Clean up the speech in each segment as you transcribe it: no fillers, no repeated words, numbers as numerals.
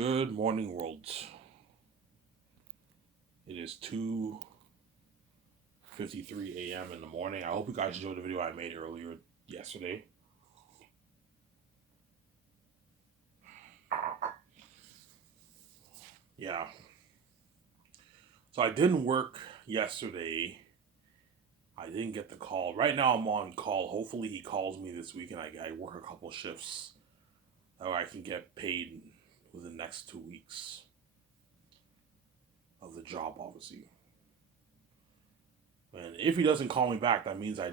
Good morning, world. It is 2:53 a.m. in the morning. I hope you guys enjoyed the video I made earlier yesterday. Yeah. So I didn't work yesterday. I didn't get the call. Right now I'm on call. Hopefully he calls me this week and I work a couple shifts. Or I can get paid within the next 2 weeks of the job, obviously. And if he doesn't call me back, that means I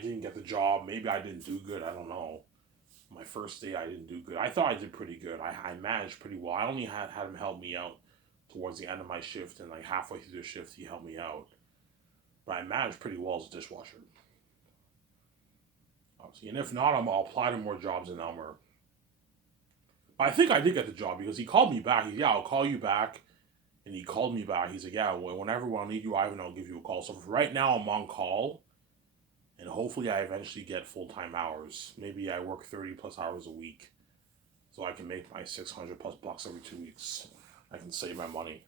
didn't get the job. Maybe I didn't do good. I don't know. My first day, I didn't do good. I thought I did pretty good. I managed pretty well. I only had him help me out towards the end of my shift, and like halfway through the shift, he helped me out. But I managed pretty well as a dishwasher. Obviously. And if not, I'll apply to more jobs in Elmer. I think I did get the job because he called me back. He's, yeah, I'll call you back. And he called me back. He's like, yeah, whenever I need you, Ivan, I'll give you a call. So for right now, I'm on call. And hopefully I eventually get full-time hours. Maybe I work 30 plus hours a week. So I can make my 600 plus bucks every 2 weeks. I can save my money.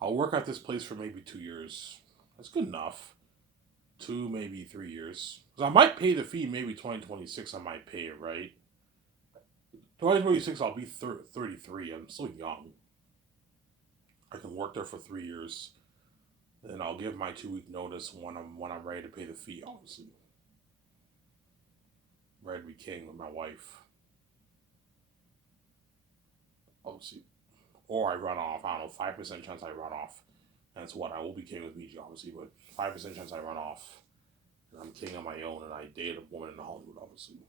I'll work at this place for maybe 2 years. That's good enough. 2, maybe 3 years. Because I might pay the fee, maybe 2026 I might pay it, right? 2026 I'll be 33. I'm still young. I can work there for 3 years. Then I'll give my 2 week notice when I'm ready to pay the fee, obviously. Ready to be king with my wife. Obviously. Or I run off. I don't know, 5% chance I run off. And it's what I will be king with BG, obviously, but 5% chance I run off. And I'm king on my own and I date a woman in Hollywood, obviously.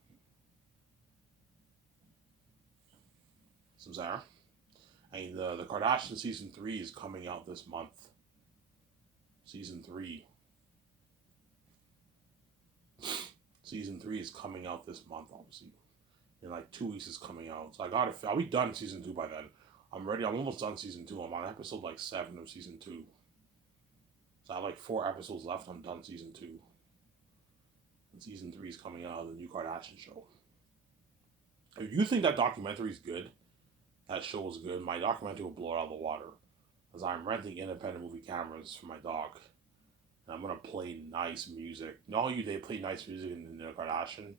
Samsara. And the Kardashian season 3 is coming out this month. Season 3. Season 3 is coming out this month, obviously. In like 2 weeks is coming out. So I'll be done season 2 by then. I'm ready. I'm almost done season 2. I'm on episode like 7 of season 2. So I have like 4 episodes left. I'm done season 2. And season 3 is coming out of the new Kardashian show. If you think that documentary is good, that show is good, my documentary will blow it out of the water. Because I'm renting independent movie cameras for my dog. And I'm going to play nice music. Not only they play nice music in the Kardashian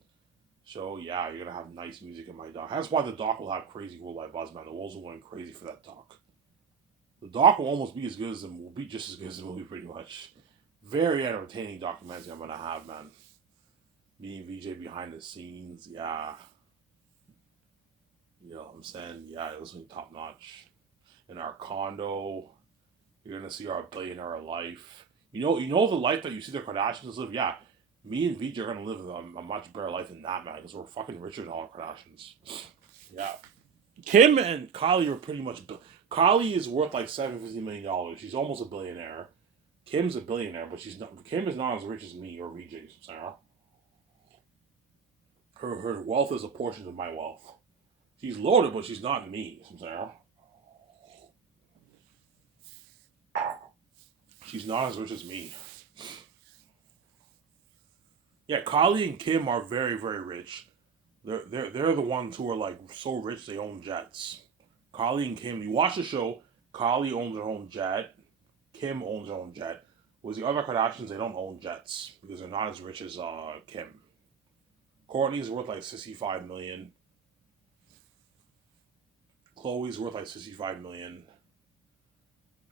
show, yeah, you're going to have nice music in my doc. That's why the doc will have Crazy World by Buzzman. The world's going crazy for that doc. The doc will almost be as good as will be just as good as the movie, pretty much. Very entertaining documentary I'm going to have, man. Me and VJ behind the scenes, yeah. You know what I'm saying? Yeah, this will be top notch. In our condo, you're going to see our billionaire life. You know the life that you see the Kardashians live? Yeah. Me and VJ are going to live a much better life than that, man, because we're fucking richer than all the Kardashians. Yeah. Kim and Kylie are pretty much... Kylie is worth like $750 million. She's almost a billionaire. Kim's a billionaire, but she's not... Kim is not as rich as me or VJ, Sarah. Her wealth is a portion of my wealth. She's loaded, but she's not me, Sarah. She's not as rich as me. Yeah, Kylie and Kim are very, very rich. They're the ones who are like so rich they own jets. Kylie and Kim, you watch the show, Kylie owns her own jet, Kim owns her own jet. Whereas the other Kardashians, they don't own jets because they're not as rich as Kim. Kourtney's worth like 65 million. Khloe's worth like 65 million.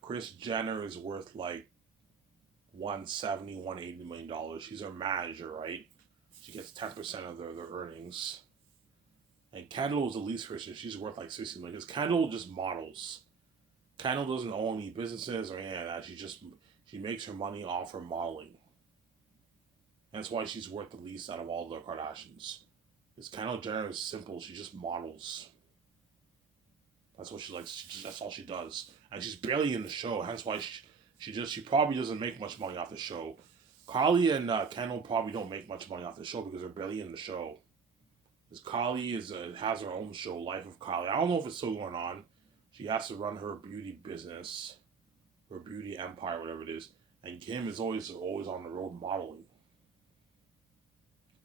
Kris Jenner is worth like 170, 180 million dollars. She's her manager, right? She gets 10% of their earnings. And Kendall is the least rich. She's worth like 60 million. Because Kendall just models. Kendall doesn't own any businesses or any of that. She makes her money off her modeling. That's why she's worth the least out of all the Kardashians. Because Kendall Jenner is simple. She just models. That's what she likes. That's all she does. And she's barely in the show. Hence why she probably doesn't make much money off the show. Kylie and Kendall probably don't make much money off the show because they're barely in the show. Because Kylie has her own show, Life of Kylie. I don't know if it's still going on. She has to run her beauty business, her beauty empire, whatever it is. And Kim is always on the road modeling.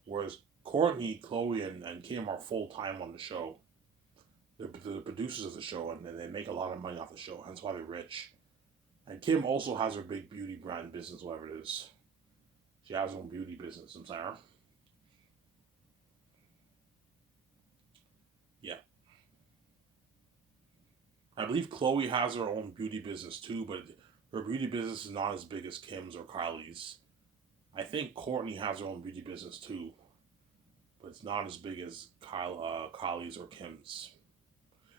Whereas Kourtney, Khloe, and Kim are full time on the show. the producers of the show, and they make a lot of money off the show. Hence why they're rich. And Kim also has her big beauty brand business, whatever it is. She has her own beauty business. I'm sorry. Yeah. I believe Chloe has her own beauty business too, but her beauty business is not as big as Kim's or Kylie's. I think Courtney has her own beauty business too, but it's not as big as Kylie's or Kim's.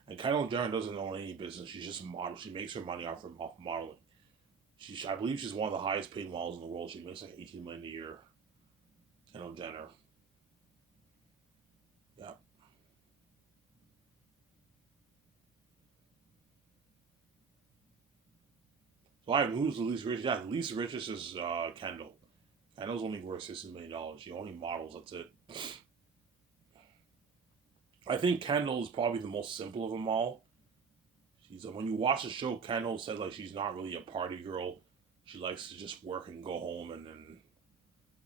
And Kendall Jenner doesn't own any business. She's just a model. She makes her money off modeling. I believe she's one of the highest paid models in the world. She makes like 18 million a year. Kendall Jenner. Yeah. So who's the least rich? Yeah, the least richest is Kendall. Kendall's only worth $60 million. She only models. That's it. I think Kendall is probably the most simple of them all. She's when you watch the show, Kendall says like she's not really a party girl. She likes to just work and go home and then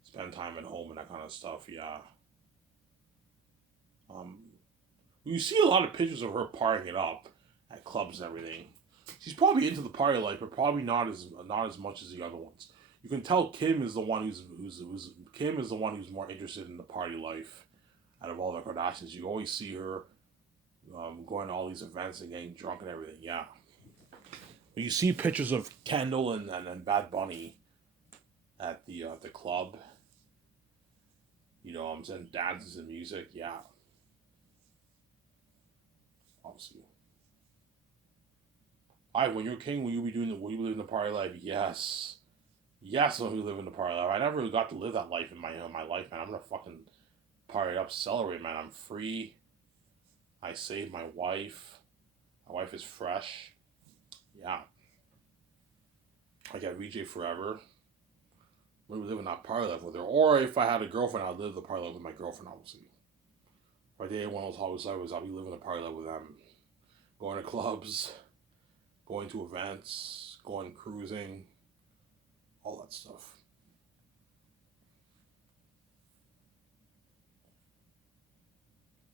spend time at home and that kind of stuff. Yeah. Um, you see a lot of pictures of her partying it up at clubs and everything. She's probably into the party life, but probably not as much as the other ones. You can tell Kim is the one who's Kim is the one who's more interested in the party life out of all the Kardashians. You always see her going to all these events and getting drunk and everything. Yeah. When you see pictures of Kendall and Bad Bunny at the club, I'm saying dances and music. Yeah. Obviously. When you're king, will you live in the party life? Yes. Yes, I'm gonna live in the party life. I never really got to live that life in my life, man. I'm gonna fucking party it up, celebrate, man. I'm free. I saved my wife. My wife is fresh. Yeah. I got VJ forever. We would live in that party life with her. Or if I had a girlfriend, I'd live the party life with my girlfriend, obviously. If I dated one of those Hollywood celebrities, I'll be living the party life with them. Going to clubs, going to events, going cruising, all that stuff.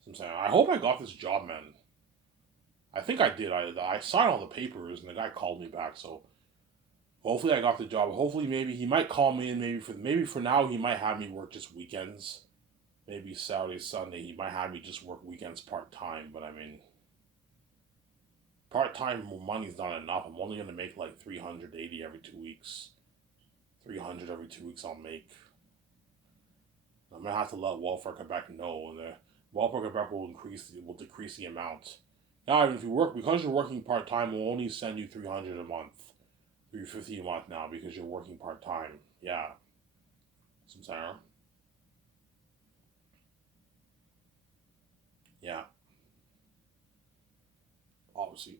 So I'm saying, I hope I got this job, man. I think I did. I signed all the papers, and the guy called me back. So hopefully, I got the job. Hopefully, maybe he might call me, and maybe for now he might have me work just weekends. Maybe Saturday, Sunday, he might have me just work weekends part time. But I mean, part time money's not enough. I'm only gonna make like 380 every 2 weeks. 300 every 2 weeks I'll make. I'm gonna have to let Welfare Quebec know, and the Welfare Quebec will decrease the amount. Now, if you work because you're working part time, we'll only send you 300 a month, 350 a month now because you're working part time. Yeah, some Sarah. Yeah, obviously.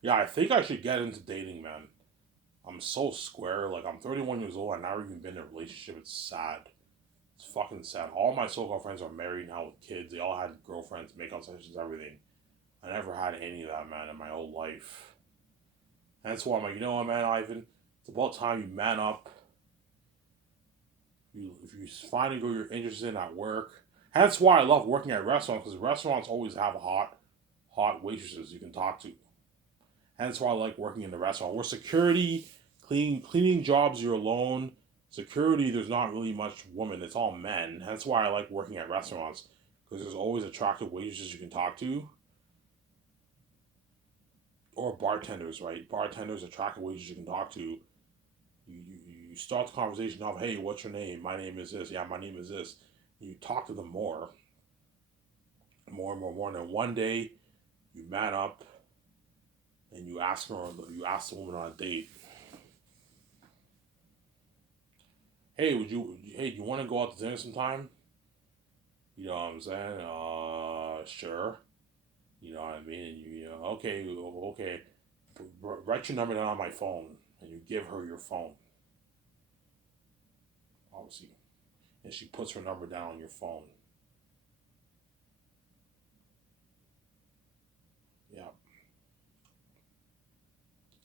Yeah, I think I should get into dating, man. I'm so square. Like I'm 31 years old. I've never even been in a relationship. It's sad. It's fucking sad. All my so-called friends are married now with kids. They all had girlfriends, makeup sessions, everything. I never had any of that, man, in my whole life. And that's why I'm like, you know what, man, Ivan? It's about time you man up. If you find a girl you're interested in at work. That's why I love working at restaurants, because restaurants always have hot waitresses you can talk to. And that's why I like working in the restaurant. Where security, cleaning jobs, you're alone. Security, there's not really much women. It's all men. That's why I like working at restaurants, because there's always attractive waitresses you can talk to, or bartenders, right? Bartenders, attractive waitresses you can talk to. You start the conversation off, hey, what's your name? My name is this. Yeah, my name is this. You talk to them more. And then one day, you man up, and you ask the woman on a date, hey, do you want to go out to dinner sometime? You know what I'm saying? Sure. You know what I mean? And okay. Write your number down on my phone, and you give her your phone, obviously, and she puts her number down on your phone. Yeah.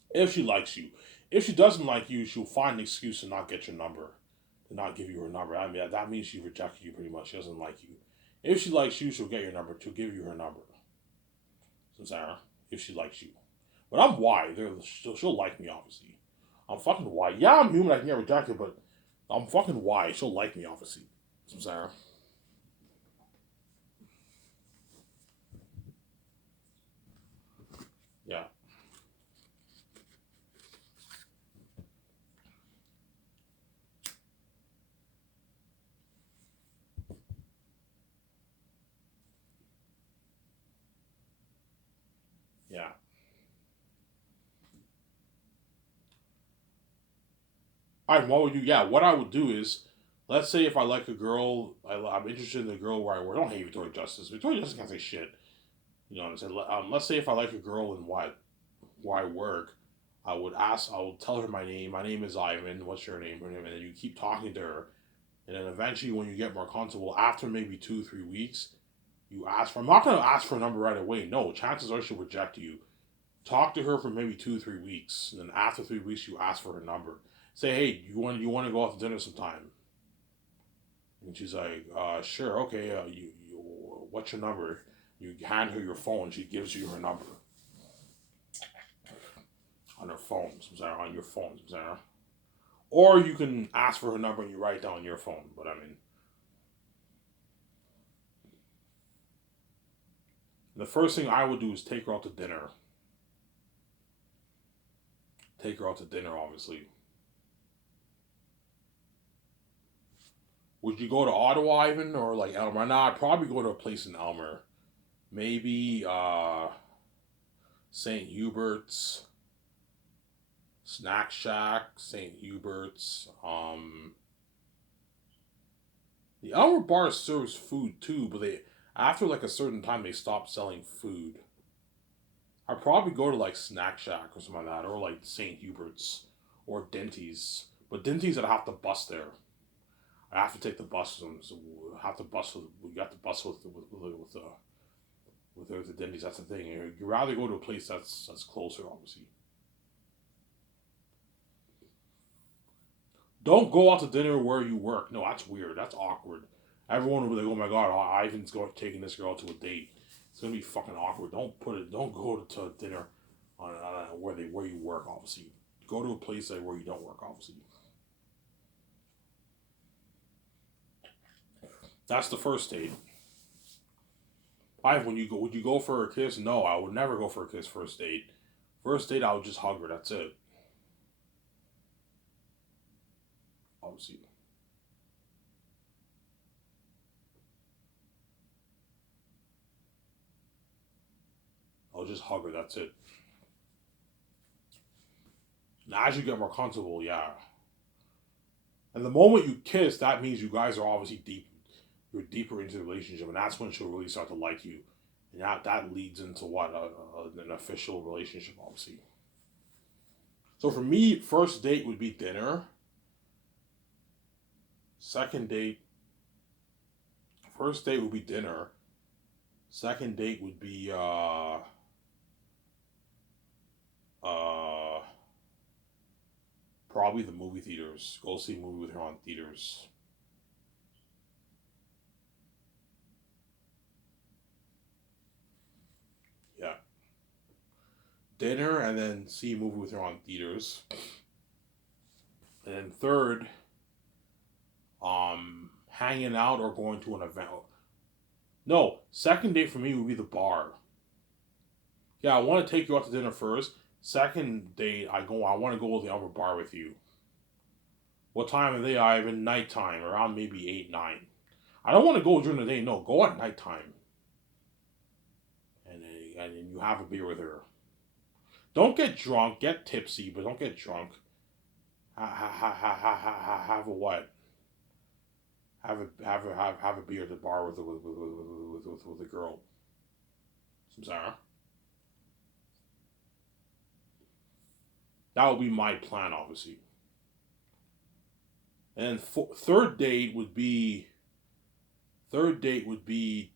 If she likes you, if she doesn't like you, she'll find an excuse to not get your number, to not give you her number. I mean, that means she rejected you pretty much. She doesn't like you. If she likes you, she'll get your number. She'll give you her number. So Sarah, if she likes you. But I'm white. She'll like me, obviously. I'm fucking white. Yeah, I'm human. I can get rejected, but I'm fucking white. She'll like me, obviously. So Sarah. Yeah. Yeah. What would you? Yeah, what I would do is, let's say if I like a girl, I'm interested in the girl where I work. Don't hate Victoria Justice. Victoria Justice can't say shit. You know what I'm saying? Let's say if I like a girl in where I work, I would ask. I would tell her my name. My name is Ivan. What's your name? Her name, and then you keep talking to her, and then eventually, when you get more comfortable, after maybe 2 3 weeks, you ask for. I'm not gonna ask for a number right away. No, chances are she'll reject you. Talk to her for maybe 2 3 weeks, and then after 3 weeks, you ask for her number. Say, hey, you want to go out to dinner sometime? And she's like, sure, okay. What's your number? You hand her your phone. She gives you her number on her phone. On your phone. Or you can ask for her number and you write it down on your phone. But I mean, the first thing I would do is take her out to dinner. Take her out to dinner, obviously. Would you go to Ottawa even or like Elmer? Nah, I'd probably go to a place in Elmer. Maybe St. Hubert's, Snack Shack, St. Hubert's. The Elmer bar serves food too, but they after like a certain time they stop selling food. I'd probably go to like Snack Shack or something like that, or like St. Hubert's or Denty's. But Denty's I'd have to bus there. I have to take the bus. So I have to bus with. We got the bus with the Denny's. That's the thing. You rather go to a place that's closer, obviously. Don't go out to dinner where you work. No, that's weird. That's awkward. Everyone will be like, "Oh my god, Ivan's going taking this girl to a date." It's gonna be fucking awkward. Don't put it. Don't go to dinner on where you work. Obviously, go to a place like where you don't work. Obviously, that's the first date. Ivan, when you go, would you go for a kiss? No, I would never go for a kiss first date. First date, I would just hug her. That's it. Obviously, I'll just hug her. That's it. Now, as you get more comfortable, yeah. And the moment you kiss, that means you guys are obviously deep. You're deeper into the relationship, and that's when she'll really start to like you. And that leads into what an official relationship, obviously. So for me, first date would be dinner. Second date, first date would be dinner. Second date would be uh probably the movie theaters. Go see a movie with her on theaters. Yeah, dinner and then see a movie with her on theaters. And then third, hanging out or going to an event. No, second date for me would be the bar. Yeah, I want to take you out to dinner first. Second date, I want to go to the other bar with you. What time of day? I have in nighttime, around maybe 8 9. I don't want to go during the day. No, go at nighttime, and you have a beer with her. Don't get drunk. Get tipsy, but don't get drunk. Have a what? Have a beer at the bar with a girl. Sarah. That would be my plan, obviously. And third date would be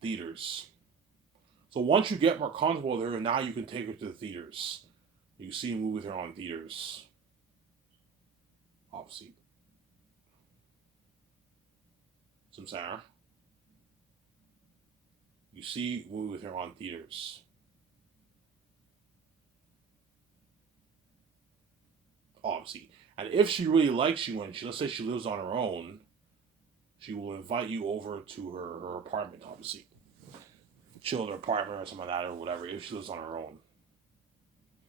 theaters. So once you get more comfortable with her, now you can take her to the theaters. You see a movie with her on theaters, obviously. Some Sarah. You see a movie with her on theaters. Obviously. And if she really likes you and let's say she lives on her own, she will invite you over to her apartment, obviously. Chill at her apartment or something like that or whatever, if she lives on her own.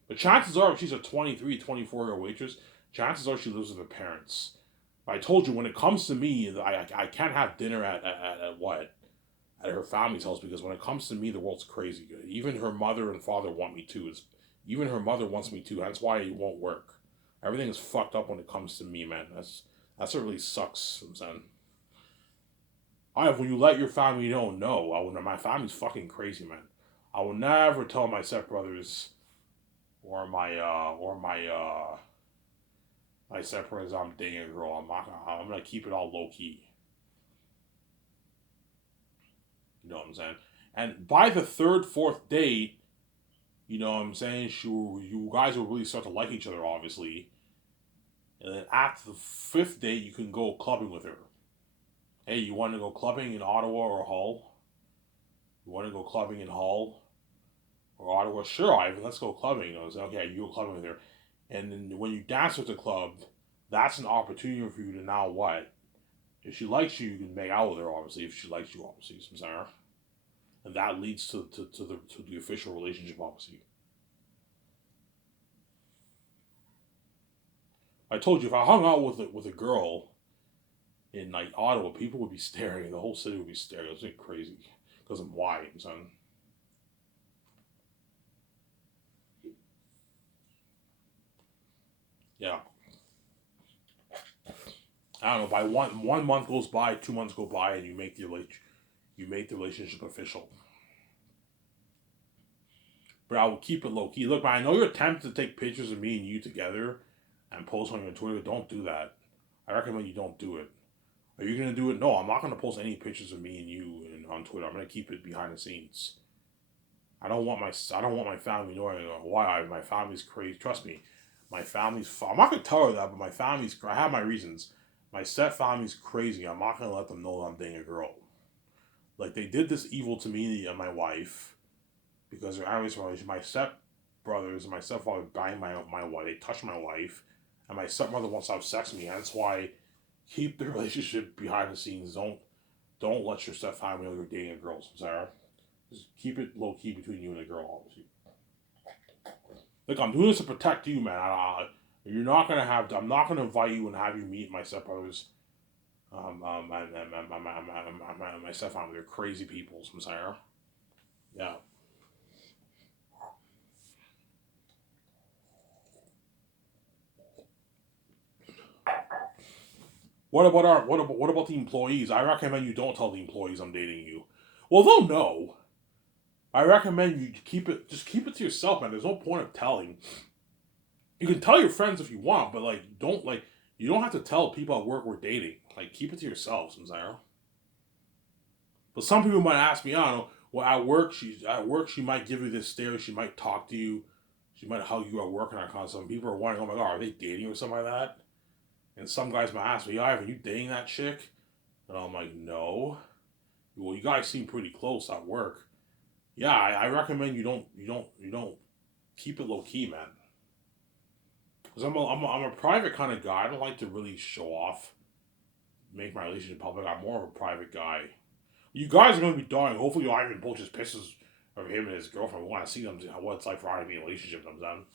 But chances are, if she's a 23, 24-year-old waitress, chances are she lives with her parents. I told you, when it comes to me, I can't have dinner at what? At her family's house, because when it comes to me, the world's crazy good. Even her mother and father want me to. Even her mother wants me to. That's why it won't work. Everything is fucked up when it comes to me, man. That's what really sucks. I'm saying. When you let your family know, no. My family's fucking crazy, man. I will never tell my stepbrothers or my stepbrothers I'm dating a girl. I'm gonna keep it all low key. You know what I'm saying? And by the third, fourth date, you know what I'm saying, you guys will really start to like each other, obviously. And then after the fifth date, you can go clubbing with her. Hey, you want to go clubbing in Ottawa or Hull? You want to go clubbing in Hull or Ottawa? Sure, Ivan, let's go clubbing. You know, say, okay, you go clubbing with her. And then when you dance with the club, that's an opportunity for you to now what? If she likes you, you can make out with her, obviously. If she likes you, obviously, Sarah. And that leads to the official relationship, obviously. I told you, if I hung out with a girl in like Ottawa, people would be staring. The whole city would be staring. It was like crazy because I'm white, son. Yeah. I don't know. By one month goes by, 2 months go by, and you make the relationship official. But I will keep it low key. Look, man, I know you're tempted to take pictures of me and you together and post on your Twitter. Don't do that. I recommend you don't do it. Are you gonna do it? No, I'm not gonna post any pictures of me and you on Twitter. I'm gonna keep it behind the scenes. I don't want my family knowing why my family's crazy. Trust me, my family's. I'm not gonna tell her that, but my family's. I have my reasons. My step family's crazy. I'm not gonna let them know that I'm dating a girl. Like they did this evil to me and my wife because they're enemies from my step brothers and my stepfather banged my wife. They touched my wife, and my stepmother wants to have sex with me. That's why keep the relationship behind the scenes. Don't let your step family know you're dating a girl, Sarah. Just keep it low key between you and the girl, obviously. Look, I'm doing this to protect you, man. You're not gonna have. I'm not gonna invite you and have you meet my stepbrothers. My stepfamily. They're crazy people, Sarah. Yeah. What about the employees? I recommend you don't tell the employees I'm dating you. Well, they'll know. I recommend you keep it to yourself, man. There's no point of telling. You can tell your friends if you want, but you don't have to tell people at work we're dating. Like keep it to yourselves, Sarah. But some people might ask me, I don't know, well at work she might give you this stare, she might talk to you, she might hug you at work and that kind of stuff. People are wondering, oh my god, are they dating or something like that? And some guys might ask me, Ivan, are you dating that chick? And I'm like, no. Well, you guys seem pretty close at work. Yeah, I recommend you don't keep it low key, man. Because I'm a private kind of guy. I don't like to really show off, make my relationship public. I'm more of a private guy. You guys are going to be dying. Hopefully, Ivan posts pictures of him and his girlfriend. We want to see them, what it's like for Ivan to be in a relationship with them.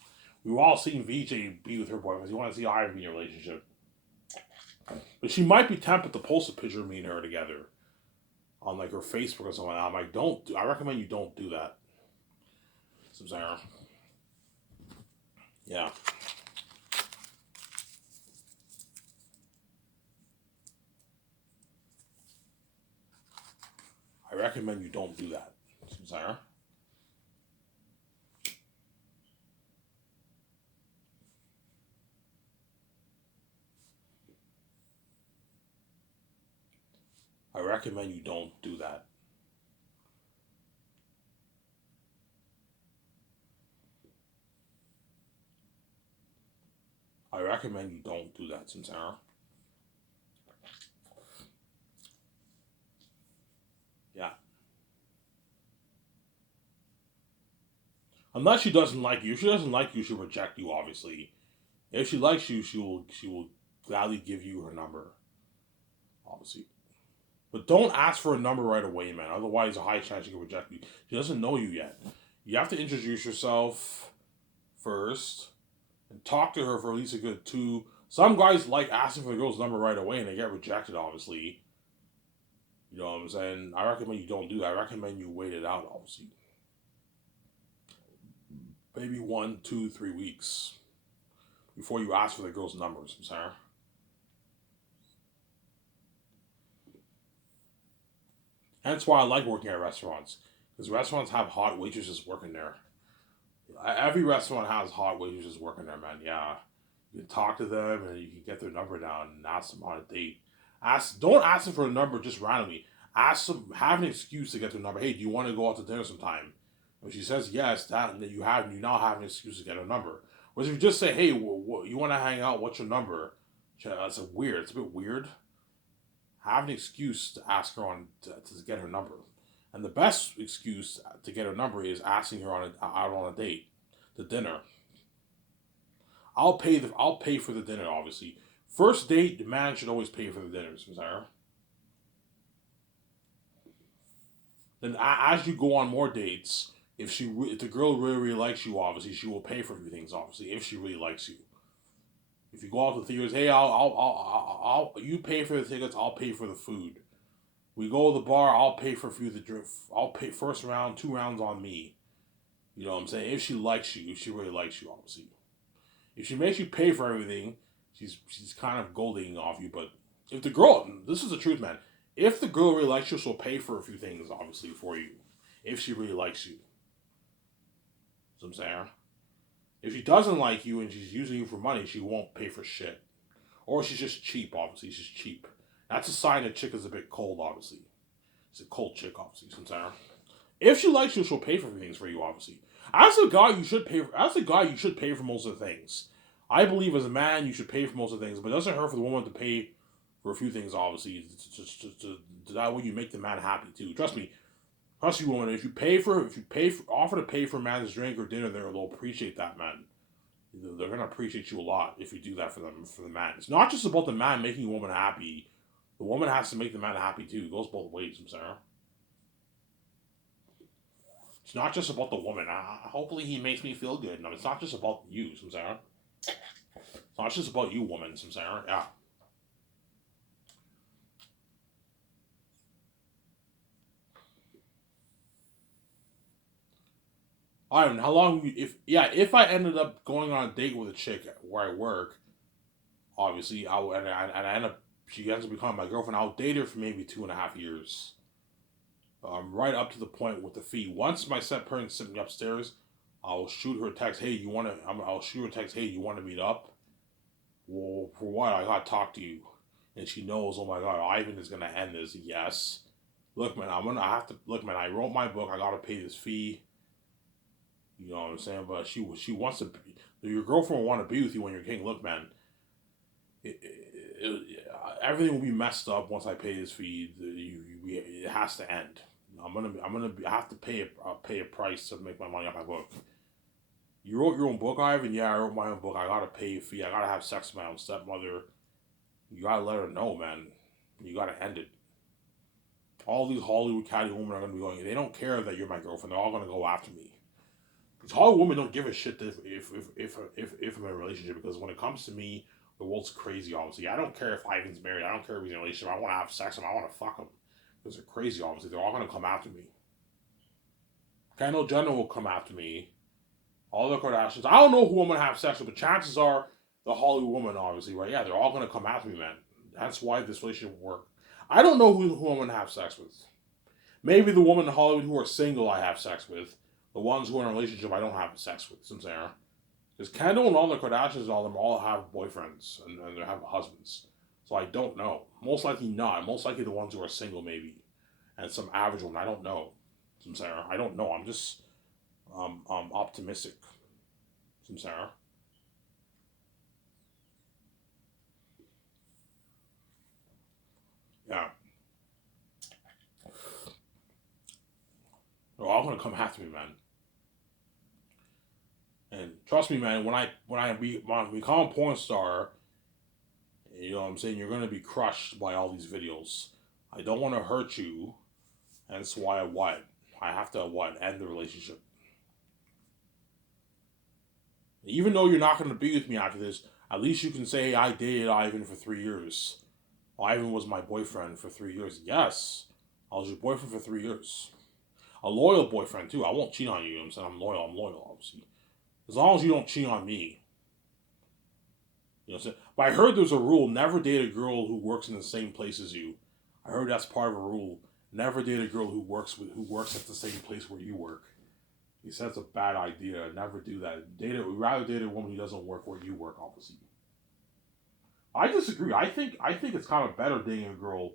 We've all seen VJ be with her boyfriend. You want to see Ivan be in a relationship. But she might be tempted to post a picture of me and her together on like her Facebook or something. I'm like, I recommend you don't do that. Sarah. Yeah. I recommend you don't do that, Sarah. I recommend you don't do that. I recommend you don't do that, Sarah. Yeah. Unless she doesn't like you. If she doesn't like you, she'll reject you. Obviously, if she likes you, she will gladly give you her number. Obviously, but don't ask for a number right away, man. Otherwise, a high chance she can reject you. She doesn't know you yet. You have to introduce yourself first and talk to her for at least a good two. Some guys like asking for the girl's number right away and they get rejected, obviously. You know what I'm saying? I recommend you don't do that. I recommend you wait it out, obviously. Maybe 1, 2, 3 weeks before you ask for the girl's numbers, I'm sorry. That's why I like working at restaurants. Because restaurants have hot waitresses working there. Every restaurant has hot waitresses working there, man. Yeah. You can talk to them and you can get their number down and ask them on a date. Don't ask them for a number just randomly. Ask them, have an excuse to get their number. Hey, do you want to go out to dinner sometime? If she says yes, you now have an excuse to get her number. Whereas if you just say, hey, you want to hang out? What's your number? That's weird. It's a bit weird. Have an excuse to ask her to get her number. And the best excuse to get her number is asking her out on a date, to dinner. I'll pay for the dinner, obviously. First date, the man should always pay for the dinners, Sarah. Then as you go on more dates, if the girl really likes you, obviously she will pay for a few things. Obviously, if she really likes you. If you go out to the theaters, hey, you pay for the tickets, I'll pay for the food. We go to the bar, I'll pay for a few of the drink. I'll pay first round, 2 rounds on me. You know what I'm saying? If she likes you, if she really likes you, obviously. If she makes you pay for everything, she's kind of golding off you. But if the girl, this is the truth, man. If the girl really likes you, she'll pay for a few things, obviously, for you. If she really likes you. You know what I'm saying? If she doesn't like you and she's using you for money, she won't pay for shit. Or she's just cheap, obviously. She's cheap. That's a sign a chick is a bit cold, obviously. It's a cold chick, obviously. You know what I'm saying? If she likes you, she'll pay for things for you, obviously. As a guy, you should pay. As a guy, you should pay for most of the things. I believe as a man, you should pay for most of the things, but it doesn't hurt for the woman to pay for a few things. Obviously, that way you make the man happy too. Trust me, woman. Offer to pay for a man's drink or dinner, they'll appreciate that, man. They're gonna appreciate you a lot if you do that for them, for the man. It's not just about the man making a woman happy. The woman has to make the man happy too. It goes both ways, I'm sorry. It's not just about the woman. Hopefully he makes me feel good. No, it's not just about you, Samsara. It's not just about you, woman, Samsara. Yeah. I don't know how long. If I ended up going on a date with a chick where I work, obviously I end up she ends up becoming my girlfriend. I'll date her for maybe 2.5 years. Right up to the point with the fee. Once my set parents sit me upstairs, I'll shoot her a text. Hey, I'll shoot her a text. Hey, you want to meet up? Well, for what? I gotta talk to you. And she knows. Oh my God, Ivan is gonna end this. Yes. Look, man, I have to look, man. I wrote my book. I gotta pay this fee. You know what I'm saying? But she wants to. Your girlfriend will want to be with you when you're king. Look, man. Everything will be messed up once I pay this fee. It has to end. I have to pay a price to make my money off my book. You wrote your own book, Ivan? Yeah, I wrote my own book. I gotta pay a fee. I gotta have sex with my own stepmother. You gotta let her know, man. You gotta end it. All these Hollywood catty women are gonna be going. They don't care that you're my girlfriend. They're all gonna go after me. Because Hollywood women don't give a shit if I'm in a relationship. Because when it comes to me, the world's crazy. Obviously, I don't care if Ivan's married. I don't care if he's in a relationship. I want to have sex with him. I want to fuck him. Because they're crazy. Obviously, they're all gonna come after me. Kendall Jenner will come after me. All the Kardashians. I don't know who I'm gonna have sex with, but chances are the Hollywood woman, obviously, right? Yeah, they're all gonna come after me, man. That's why this relationship will work. I don't know who I'm gonna have sex with. Maybe the women in Hollywood who are single I have sex with. The ones who are in a relationship I don't have sex with. Some Sarah. Because Kendall and all the Kardashians and all them all have boyfriends and they have husbands. So I don't know. Most likely not. Most likely the ones who are single maybe. And some average one. I don't know. Some Sarah. I don't know. I'm just optimistic. Some Sarah. Yeah. They're all gonna come after me, man. Trust me, man. When I become a porn star, you know what I'm saying, you're gonna be crushed by all these videos. I don't want to hurt you, and that's why I have to end the relationship. Even though you're not gonna be with me after this, at least you can say, hey, I dated Ivan for 3 years. Ivan was my boyfriend for 3 years. Yes, I was your boyfriend for 3 years. A loyal boyfriend too. I won't cheat on you. You know what I'm saying, I'm loyal. I'm loyal, obviously. As long as you don't cheat on me. You know what I'm saying? But I heard there's a rule: never date a girl who works in the same place as you. I heard that's part of a rule. Never date a girl who works at the same place where you work. He said it's a bad idea. Never do that. We'd rather date a woman who doesn't work where you work, obviously. I disagree. I think it's kind of better dating a girl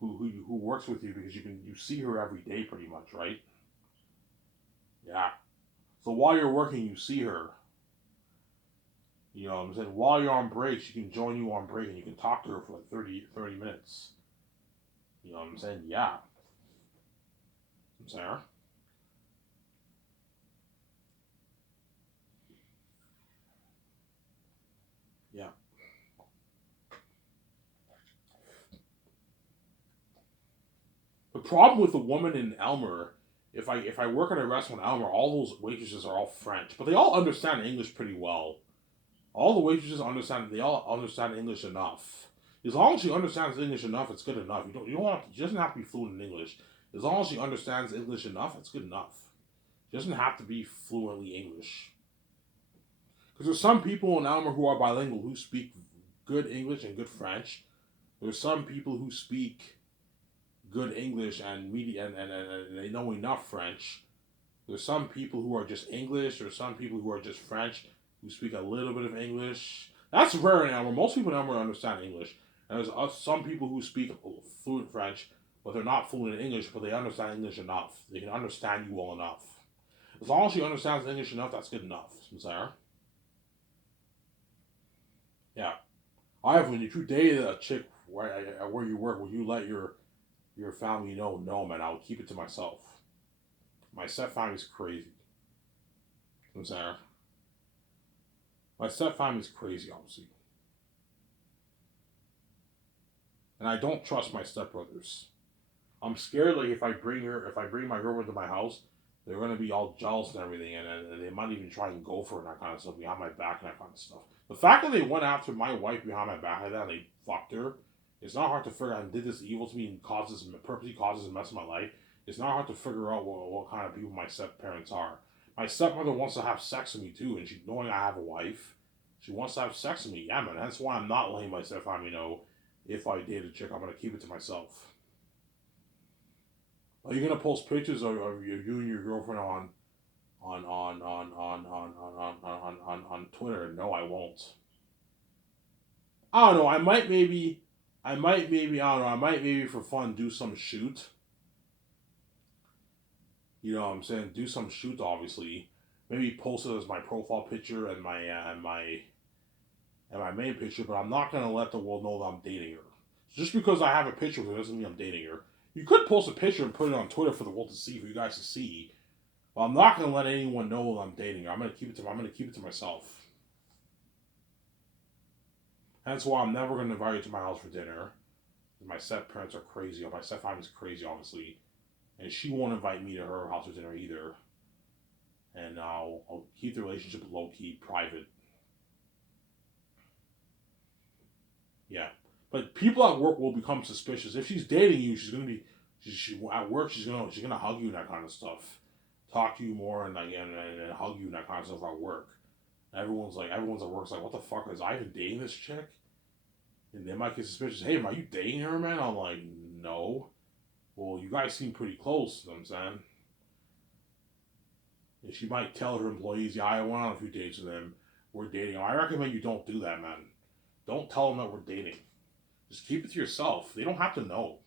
who works with you, because you see her every day pretty much, right? Yeah. So while you're working, you see her. You know what I'm saying? While you're on break, she can join you on break and you can talk to her for like 30 minutes. You know what I'm saying? Yeah. I'm saying? Yeah. The problem with the woman in Elmer, if I work at a restaurant in Elmer, all those waitresses are all French, but they all understand English pretty well. All the waitresses understand. They all understand English enough. As long as she understands English enough, it's good enough. You don't have to, she doesn't have to be fluent in English. As long as she understands English enough, it's good enough. She doesn't have to be fluently English. Because there's some people in Elmer who are bilingual who speak good English and good French. There's some people who speak good English and they know enough French. There's some people who are just English. There's some people who are just French who speak a little bit of English. That's rare in Elmer. Most people in Elmer understand English. And there's some people who speak fluent French, but they're not fluent in English, but they understand English enough. They can understand you well enough. As long as she understands English enough, that's good enough. Sarah. Yeah. When you dated a chick where you work, will you let your family know? No, man, I'll keep it to myself. My stepfamily's crazy. Sarah. My stepfamily's crazy, obviously. And I don't trust my stepbrothers. I'm scared, like, if I bring my girlfriend to my house, they're gonna be all jealous and everything, and they might even try and go for it and that kind of stuff behind my back and that kind of stuff. The fact that they went after my wife behind my back like that, and they fucked her, it's not hard to figure out and did this evil to me and purposely causes a mess in my life. It's not hard to figure out what kind of people my step parents are. My stepmother wants to have sex with me too, and she, knowing I have a wife, she wants to have sex with me. Yeah, man. That's why I'm not letting my stepfamily know if I date a chick. I'm gonna keep it to myself. Are you gonna post pictures of you and your girlfriend on Twitter? No, I won't. I don't know. I don't know. I might maybe for fun do some shoot. You know what I'm saying? Do some shoot, obviously. Maybe post it as my profile picture and my main picture, but I'm not gonna let the world know that I'm dating her. Just because I have a picture with her doesn't mean I'm dating her. You could post a picture and put it on Twitter for the world to see, for you guys to see. But I'm not gonna let anyone know that I'm dating her. I'm gonna keep it to myself. That's why I'm never gonna invite her to my house for dinner. My step parents are crazy. My step family's crazy, obviously, and she won't invite me to her house for dinner either. And I'll keep the relationship low key, private. Yeah, but people at work will become suspicious. If she's dating you, she's gonna be. At work, she's gonna hug you and that kind of stuff, talk to you more and like and hug you and that kind of stuff at work. Everyone's at work's like, what the fuck, is I even dating this chick? And they might get suspicious. Hey, are you dating her, man? I'm like, no. Well, you guys seem pretty close. You know what I'm saying? And she might tell her employees, yeah, I went on a few dates with him. We're dating. I recommend you don't do that, man. Don't tell them that we're dating. Just keep it to yourself. They don't have to know.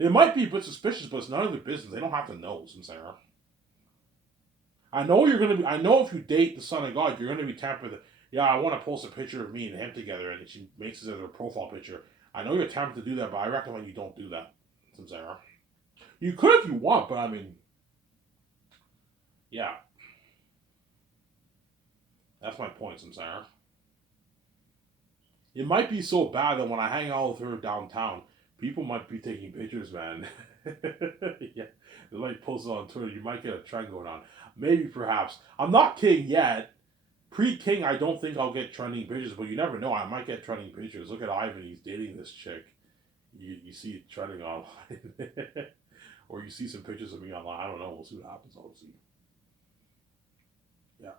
It might be a bit suspicious, but it's none of their business. They don't have to know, Sarah. I know you're gonna be. I know if you date the Son of God, you're gonna be tempted. Yeah, I want to post a picture of me and him together, and she makes it as her profile picture. I know you're tempted to do that, but I recommend you don't do that, Sarah. You could if you want, but I mean, yeah. That's my point, I'm saying. It might be so bad that when I hang out with her downtown, people might be taking pictures, man. Yeah, they might post it on Twitter. You might get a trend going on. Maybe, perhaps. I'm not king yet. Pre-king, I don't think I'll get trending pictures, but you never know. I might get trending pictures. Look at Ivan. He's dating this chick. You see it trending online. Or you see some pictures of me online. I don't know. We'll see what happens, obviously. Yeah.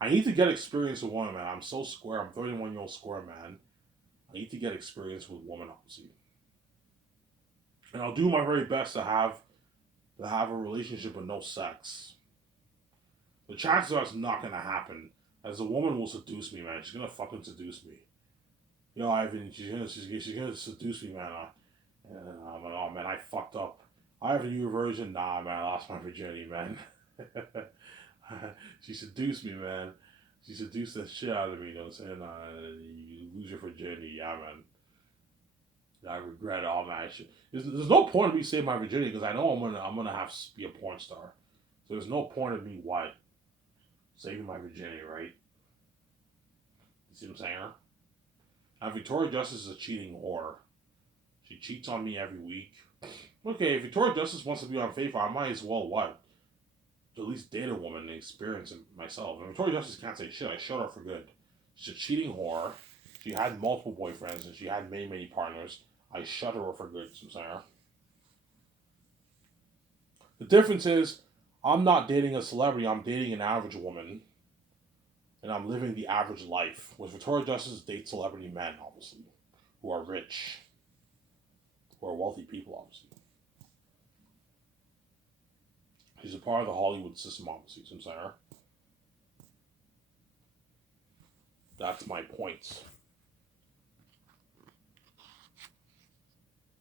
I need to get experience with women, man. I'm so square. I'm 31-year-old square, man. I need to get experience with women, obviously. And I'll do my very best to have a relationship with no sex. The chances are it's not gonna happen. As a woman will seduce me, man. She's gonna fucking seduce me. Yo, Ivan, she's gonna seduce me, man. And I'm like, oh man, I fucked up. I have a new version. Nah, man, I lost my virginity, man. She seduced me, man. She seduced the shit out of me. You know what I'm saying? You lose your virginity, yeah, man. I regret all my shit. There's no point of me saving my virginity because I know I'm gonna have to be a porn star. So there's no point of me what saving my virginity, right? You see what I'm saying? Now Victoria Justice is a cheating whore. She cheats on me every week. Okay, if Victoria Justice wants to be unfaithful, I might as well what? At least date a woman and experience it myself. And Victoria Justice can't say shit. I shut her for good. She's a cheating whore. She had multiple boyfriends and she had many, many partners. I shut her for good, Sarah. The difference is, I'm not dating a celebrity. I'm dating an average woman, and I'm living the average life. With Victoria Justice, date celebrity men, obviously, who are rich, who are wealthy people, obviously. She's a part of the Hollywood system, obviously, Sarah. That's my point.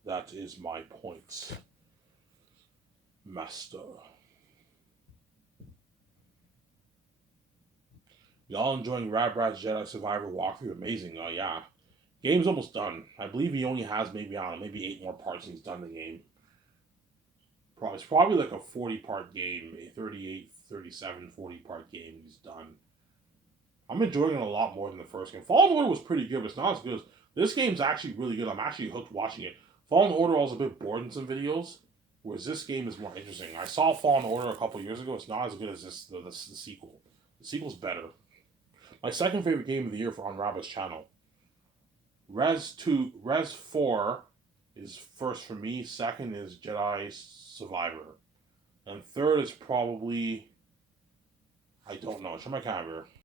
That is my point, master. Y'all enjoying Radbrat's Jedi Survivor walkthrough? Amazing. Yeah. Game's almost done. I believe he only has maybe, I don't know, maybe 8 more parts and he's done the game. It's probably like a 40-part game, a 38, 37, 40-part game he's done. I'm enjoying it a lot more than the first game. Fallen Order was pretty good, but it's not as good as... This game's actually really good. I'm actually hooked watching it. Fallen Order, I was a bit bored in some videos, whereas this game is more interesting. I saw Fallen Order a couple years ago. It's not as good as the sequel. The sequel's better. My second favorite game of the year on Rabba's channel. Res 4 is first for me. Second is Jedi Survivor. And third is probably... I don't know. Show my camera.